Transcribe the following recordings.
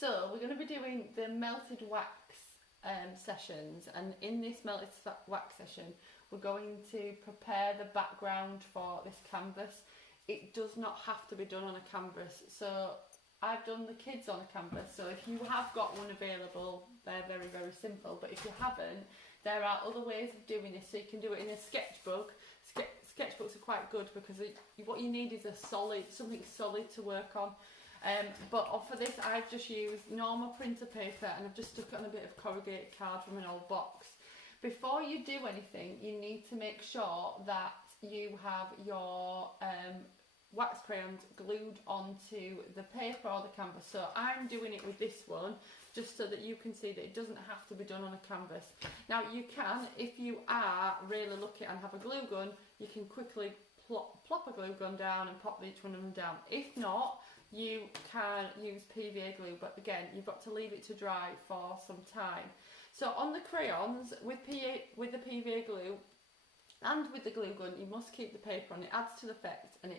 So we're going to be doing the melted wax sessions, and in this melted wax session we're going to prepare the background for this canvas. It does not have to be done on a canvas, so I've done the kids on a canvas, so if you have got one available, they're very, very simple, but if you haven't, there are other ways of doing this. So you can do it in a sketchbook. Sketchbooks are quite good because what you need is something solid to work on. But for this I've just used normal printer paper, and I've just stuck it on a bit of corrugated card from an old box. Before you do anything, you need to make sure that you have your wax crayons glued onto the paper or the canvas. So I'm doing it with this one just so that you can see that it doesn't have to be done on a canvas. Now you can, if you are really lucky and have a glue gun, you can quickly plop a glue gun down and pop each one of them down. If not, you can use PVA glue, but again, you've got to leave it to dry for some time. So on the crayons, with the PVA glue and with the glue gun, you must keep the paper on. It adds to the effect, and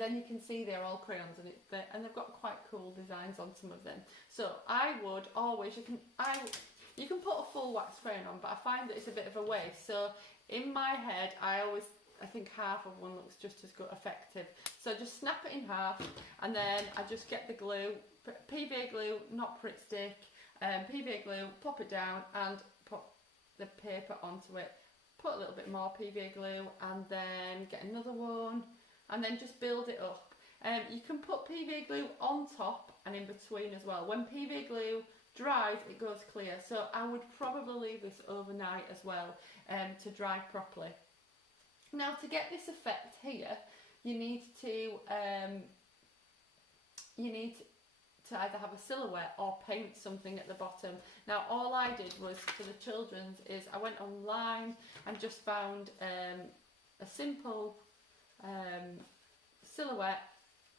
then you can see they're all crayons, and they've got quite cool designs on some of them. So I would always, you can put a full wax crayon on, but I find that it's a bit of a waste. So in my head, I think half of one looks just as good, effective. So just snap it in half, and then I just get the glue, PVA glue, not Pritt stick, PVA glue, pop it down and put the paper onto it. Put a little bit more PVA glue, and then get another one, and then just build it up. You can put PVA glue on top and in between as well. When PVA glue dries, it goes clear, so I would probably leave this overnight as well to dry properly. Now, to get this effect here, you need to either have a silhouette or paint something at the bottom. Now, all I did was, for the children's, is I went online and just found a simple silhouette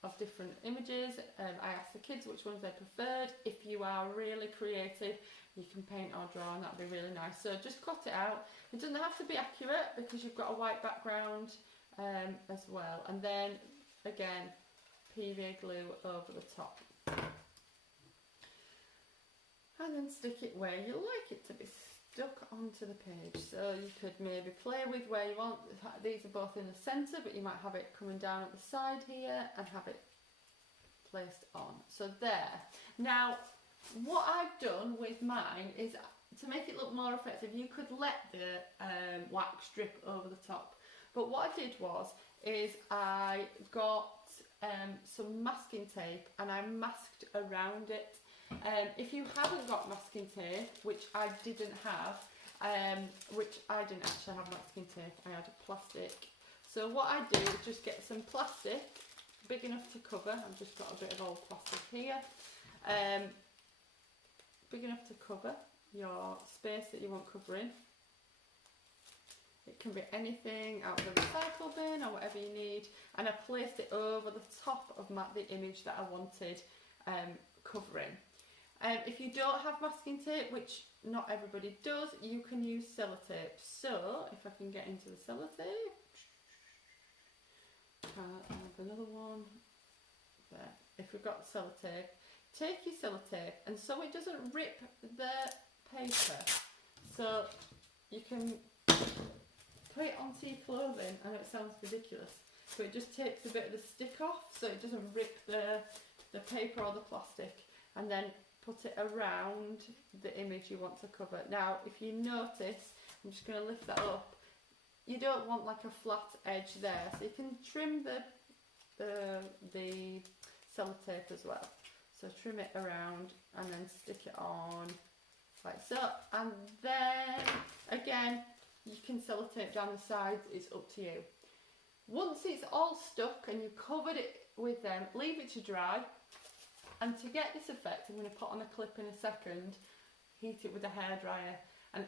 of different images. I asked the kids which ones they preferred. If you are really creative, you can paint or draw, and that'd be really nice. So just cut it out. It doesn't have to be accurate because you've got a white background as well. And then again, PVA glue over the top. And then stick it where you like it to be stuck onto the page. So you could maybe play with where you want. These are both in the centre, but you might have it coming down at the side here and have it placed on. So there. Now, what I've done with mine is, to make it look more effective, you could let the wax drip over the top. But what I did is I got some masking tape and I masked around it. If you haven't got masking tape, which I didn't have, which I didn't actually have masking tape, I had a plastic. So what I do is just get some plastic big enough to cover. I've just got a bit of old plastic here. Big enough to cover your space that you want covering. It can be anything out of the recycle bin or whatever you need. And I placed it over the top of the image that I wanted covering. If you don't have masking tape, which not everybody does, you can use sellotape. So if I can get into the sellotape, I have another one there. If we've got sellotape, take your sellotape, and so it doesn't rip the paper, so you can put it onto your clothing. I know it sounds ridiculous, but it just takes a bit of the stick off so it doesn't rip the paper or the plastic, and then put it around the image you want to cover. Now, if you notice, I'm just going to lift that up, you don't want like a flat edge there, so you can trim the sellotape as well. So trim it around and then stick it on like so, and then again you can sellotape down the sides, it's up to you. Once it's all stuck and you've covered it with them, leave it to dry. And to get this effect, I'm going to put on a clip in a second, heat it with a hairdryer, and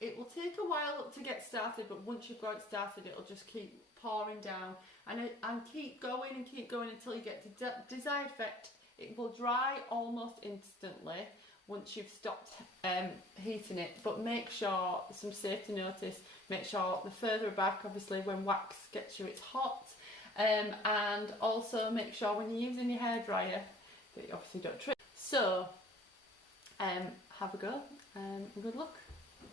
it will take a while to get started, but once you've got it started, it'll just keep pouring down, and keep going until you get to desired effect. It will dry almost instantly once you've stopped heating it, but make sure, some safety notice, make sure the further back, obviously when wax gets you, it's hot, and also make sure when you're using your hairdryer that you obviously don't trip. So have a go and good luck.